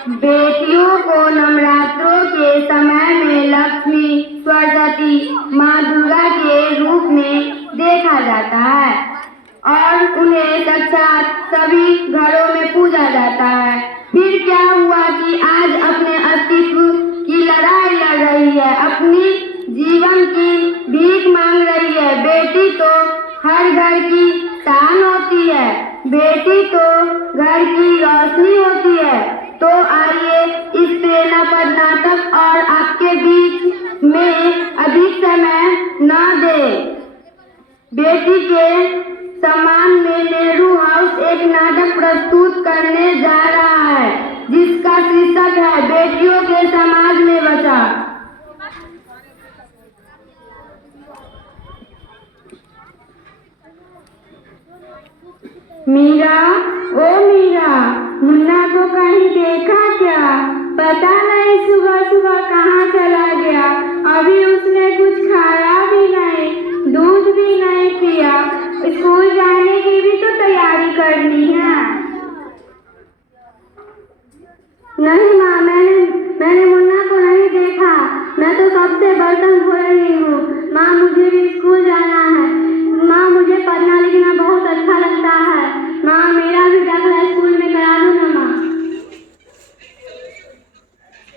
बेटियों को नवरात्रों के समय में लक्ष्मी, सरस्वती, माँ दुर्गा के रूप में देखा जाता है और उन्हें साक्षात सभी घरों में पूजा जाता है। फिर क्या हुआ कि आज अपने अस्तित्व की लड़ाई लड़ रही है, अपनी जीवन की भीख मांग रही है। बेटी तो हर घर की शान होती है, बेटी तो घर की रोशनी होती है। तो आइए इस प्रेरणापद नाटक और आपके बीच में अधिक समय न दे। बेटी के सम्मान में नेहरू हाउस एक नाटक प्रस्तुत करने जा रहा है जिसका शीर्षक है बेटियों के समाज में बचाव। मीरा, ओ मीरा, मुन्ना को कहीं देखा क्या? पता नहीं सुबह सुबह कहाँ चला गया। अभी उसने कुछ खाया भी नहीं, दूध भी नहीं पिया। स्कूल जाने की भी तो तैयारी करनी है। नहीं माँ, मैंने मुन्ना को नहीं देखा। मैं तो कब से बर्तन धो रही हूँ। माँ, मुझे भी स्कूल जाना है। माँ, मुझे पढ़ना लिखना बहुत अच्छा लगता है। माँ, मेरा भी दाखिला स्कूल में करा दो ना माँ।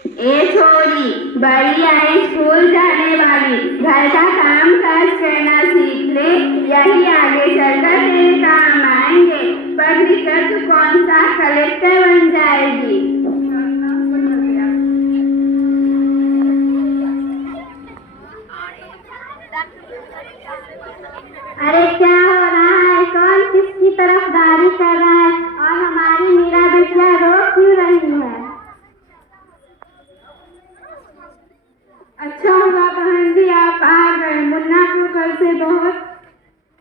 ए छोरी, बड़ी है स्कूल जाने वाली, घर का काम काज करना सीख ले, यही आगे चलकर तेरे काम आएंगे। पढ़ लिख कर तू कौन सा कलेक्टर बन जाएगी। अरे क्या हो रहा है? कौन किसकी तरफदारी कर रहा है और हमारी मीरा बिटिया रो क्यों रही है? अच्छा हुआ बहन जी आप आ गए। मुन्ना को कल से बहुत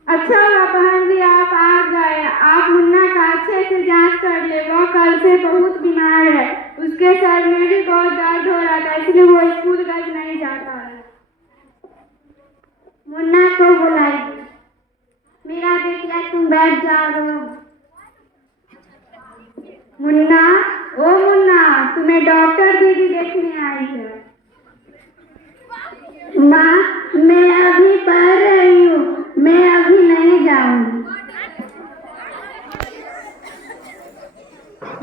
अच्छा हुआ बहन जी आप आ गए। आप मुन्ना का अच्छे से जांच कर ले, वो कल से बहुत बीमार है। उसके सर में भी बहुत दर्द हो रहा था, इसलिए वो स्कूल आज नहीं जाता है। मुन्ना को बुलाइए। मेरा बेटिया तुम बैठ जाओ। मुन्ना, ओ मुन्ना, तुम्हें डॉक्टर दीदी देखने आई है। माँ, मैं अभी पढ़ रही हूँ, मैं अभी नहीं जाऊंगी।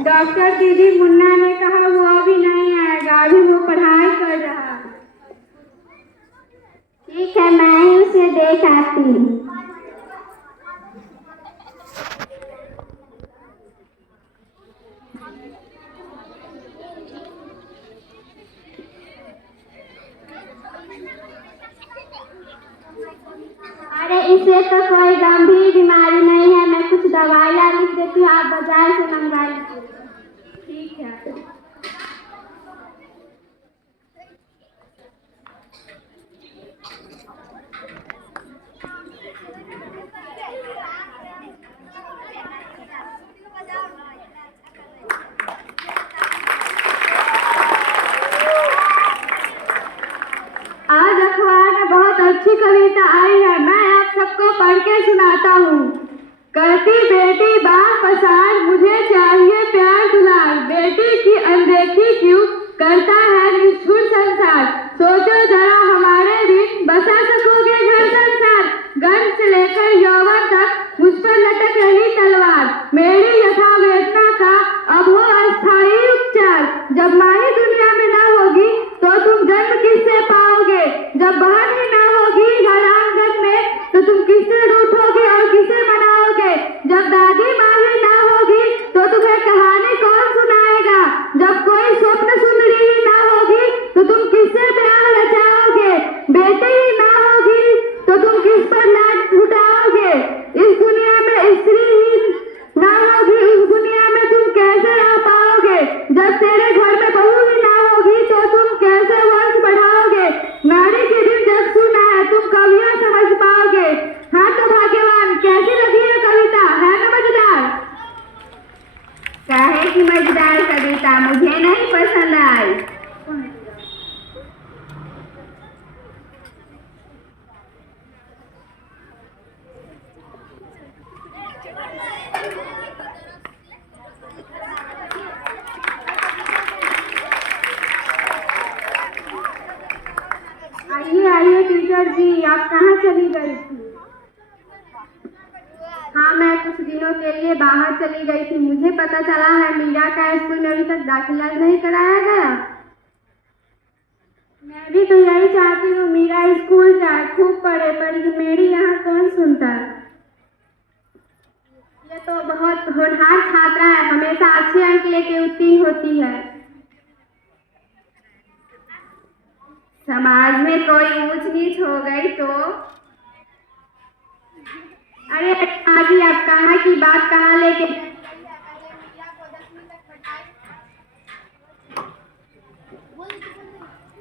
डॉक्टर दीदी, मुन्ना ने कहा वो अभी नहीं आएगा, अभी वो पढ़ाई कर रहा है। ठीक है, मैं ही उसे देख आती हूँ। अरे इसे तो कोई गंभीर बीमारी नहीं है, मैं कुछ दवाइयाँ लिख देती हूँ, आप बाजार से मंगवा लीजिए। ठीक है। आज अखबार में बहुत अच्छी कविता आई है, मैं आप सबको पढ़ के सुनाता हूँ। करती बेटी बाप पसार, मुझे चाहिए प्यार दुलार। बेटी की अनदेखी क्यों करता है निष्ठुर संसार। सोचो जरा हमारे भी बसा सकोगे घर संसार। गर्भ से लेकर यौवन तक मुझ पर लटक रही तलवार। मेरी यथा वेदना का अब हो अस्थायी उपचार। जब माँ ही दुनिया में ना होगी तो तुम जन्म किससे पाओगे। जब बहन ही ना होगी घर आंगन में तो तुम किससे रूठोगे और किसे मनाओगे। जब दादी माँ ही ना होगी तो तुम्हें कहानी कौन सुनाएगा। जब कोई स्वप्न सुंदरी ही ना होगी तो तुम किससे प्यार रचाओगे। बेटी ही ना होगी तो तुम किस पर लाड उठाओगे। इस दुनिया में स्त्री ही ना होगी, उस दुनिया में तुम कैसे रह पाओगे। जब तेरे घर में बहू ही ना होगी तो तुम कैसे वंश बढ़ाओगे। नारी के दिन जब सुना है तुम कवियां समझ पाओगे। हाँ तो भाग्यवान, कैसी लगी है कविता, है ना मजेदार? काहे की मजेदार कविता, मुझे नहीं पसंद आई। चली गई थी। हाँ, मैं कुछ दिनों के लिए बाहर चली गई थी। मुझे पता चला है मीरा का स्कूल में अभी तक दाखिला नहीं कराया गया। मैं भी तो यही चाहती हूँ मीरा स्कूल जाए, खूब पढ़े, पर मेरी यहाँ कौन सुनता है। ये तो बहुत होनहार छात्रा है, हमेशा अच्छे अंक लेके उत्तीर्ण होती है। समाज में कोई ऊंच नीच हो गई तो? अरे आजी, आप कहाँ की बात कहाँ लेके?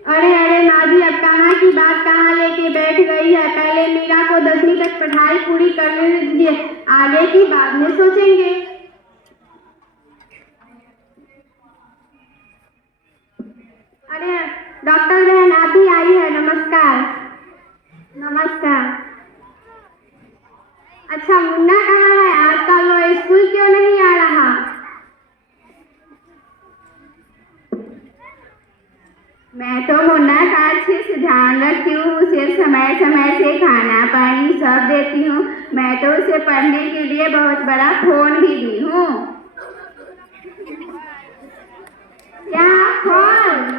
अरे अरे नाजी, अब कहाँ की बात कहाँ लेके बैठ गई है। पहले मीरा को 10वीं तक पढ़ाई पूरी करने दीजिए, आगे की बाद में सोचेंगे। अरे डॉक्टर बहन, आप भी आई है, नमस्कार। नमस्कार। अच्छा, मुन्ना कहाँ है? आजकल वो स्कूल क्यों नहीं आ रहा? मैं तो मुन्ना का अच्छे से ध्यान रखती हूँ, उसे समय समय से खाना पानी सब देती हूँ। मैं तो उसे पढ़ने के लिए बहुत बड़ा फोन भी दी हूँ। क्या फोन?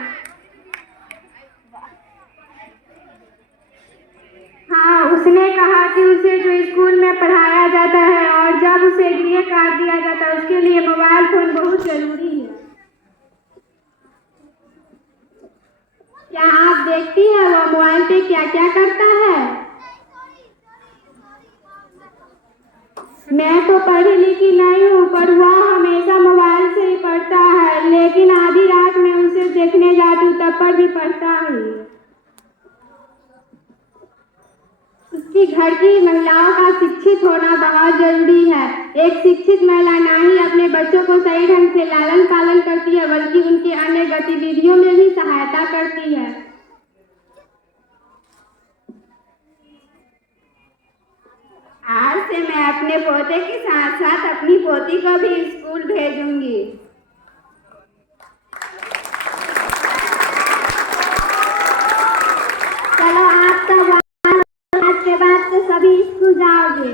हाँ, उसने कहा कि उसे जो स्कूल में पढ़ाया जाता है और जब उसे ग्रेड कार्ड दिया जाता है उसके लिए मोबाइल फोन बहुत जरूरी है। क्या आप देखती हैं वो मोबाइल पे क्या क्या करता है? मैं तो पढ़ी लिखी नहीं हूँ, पर वह हमेशा मोबाइल से ही पढ़ता है, लेकिन आधी रात में उसे देखने जाती हूँ तब पर भी पढ़ता है। उसकी घर की महिलाओं का शिक्षित होना बहुत जरूरी है। एक शिक्षित महिला ना ही अपने बच्चों को सही ढंग से लालन पालन करती है, बल्कि उनकी अन्य गतिविधियों में भी सहायता करती है। आज से मैं अपने पोते के साथ साथ अपनी पोती को भी स्कूल भेजूंगी। चलो, आप तो आज के बाद तो सभी स्कूल जाओगे।